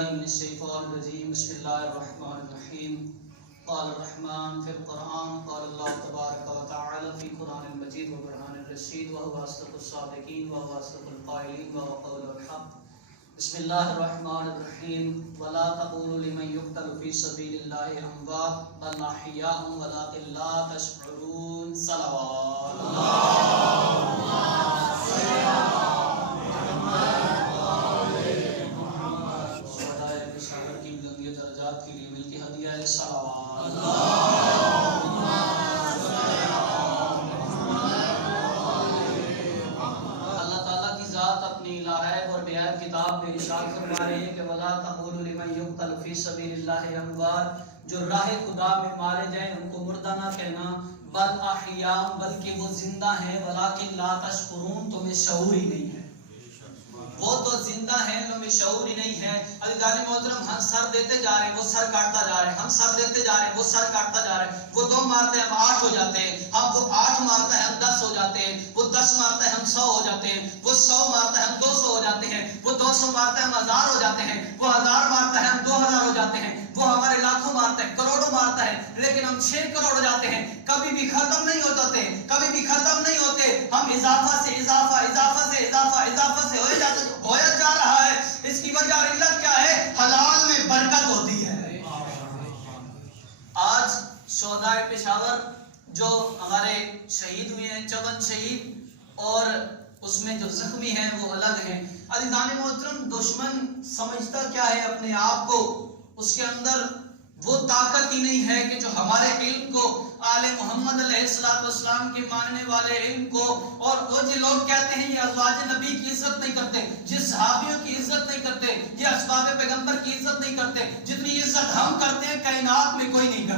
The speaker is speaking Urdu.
بالله من الشيطان الرجيم بسم الله الرحمن الرحيم قال الرحمن في القرآن قال الله تبارك وتعالى في قرآن المجيد وقرآن الرشيد وهو أصدق الصادقين وهو أصدق القائلين وهو قول الحق بسم الله الرحمن الرحيم ولا تقولوا لمن يقتل في سبيل الله أموات بل أحياء ولكن لا تشعرون صلوات درجات کے لیے ملتی ہدیہ ہے صلوات اللہ تعالیٰ کی ذات اپنی لاعب اور بیعیب کتاب میں ارشاد فرما رہے ہیں کہ ولا تقولوا لمن يقتل في سبيل الله اموات، جو راہ خدا میں مارے جائیں ان کو مردہ نہ کہنا، بل احیاء بلکہ وہ زندہ ہیں، ولکن لا تشعرون تمہیں شعور ہی نہیں ہے، وہ تو زندہ ہیں تمہیں شعور ہی نہیں ہے۔ عزیزان محترم، ہم سر دیتے جا رہے ہیں وہ سر کاٹتا جا رہے ہیں، ہم سر دیتے جا رہے ہیں وہ سر کاٹتا جا رہے ہیں، وہ 2 مارتے ہیں ہم 8 ہو جاتے ہیں، ہم وہ 8 مارتا ہے ہم 10 ہو جاتے ہیں، وہ 10 مارتا ہے ہم 100 ہو جاتے ہیں، وہ 100 مارتا ہے ہم 200 ہو جاتے ہیں، وہ 200 مارتا ہے ہم 1000 ہو جاتے ہیں، وہ 1000 مارتا ہے ہم 2000 ہو جاتے ہیں، وہ ہمارے لاکھوں مارتا ہے، کروڑوں مارتا ہے، لیکن ہم 6 کروڑ ہو جاتے ہیں، کبھی بھی ختم نہیں ہو جاتے، کبھی بھی ختم نہیں ہوتے، ہم اضافہ سے اضافہ اضافہ سے اضافہ اضافہ سے ہویا جا رہا ہے۔ اس کی وجہ علت کیا ہے؟ حلال میں برکت ہوتی ہے۔ آج شہدائے پشاور جو ہمارے شہید ہوئے ہیں، 54 شہید اور اس میں جو زخمی ہیں وہ الگ ہیں۔ عزیزان محترم، دشمن سمجھتا کیا ہے اپنے آپ کو؟ اس کے اندر وہ طاقت ہی نہیں ہے کہ جو ہمارے علم کو، آل محمد علیہ السلام کے ماننے والے علم کو، اور وہ جو لوگ کہتے ہیں یہ ازواج نبی کی عزت نہیں کرتے، یہ صحابیوں کی عزت نہیں کرتے، یہ اسباب پیغمبر کی عزت نہیں کرتے، جتنی عزت ہم کرتے ہیں کائنات میں کوئی نہیں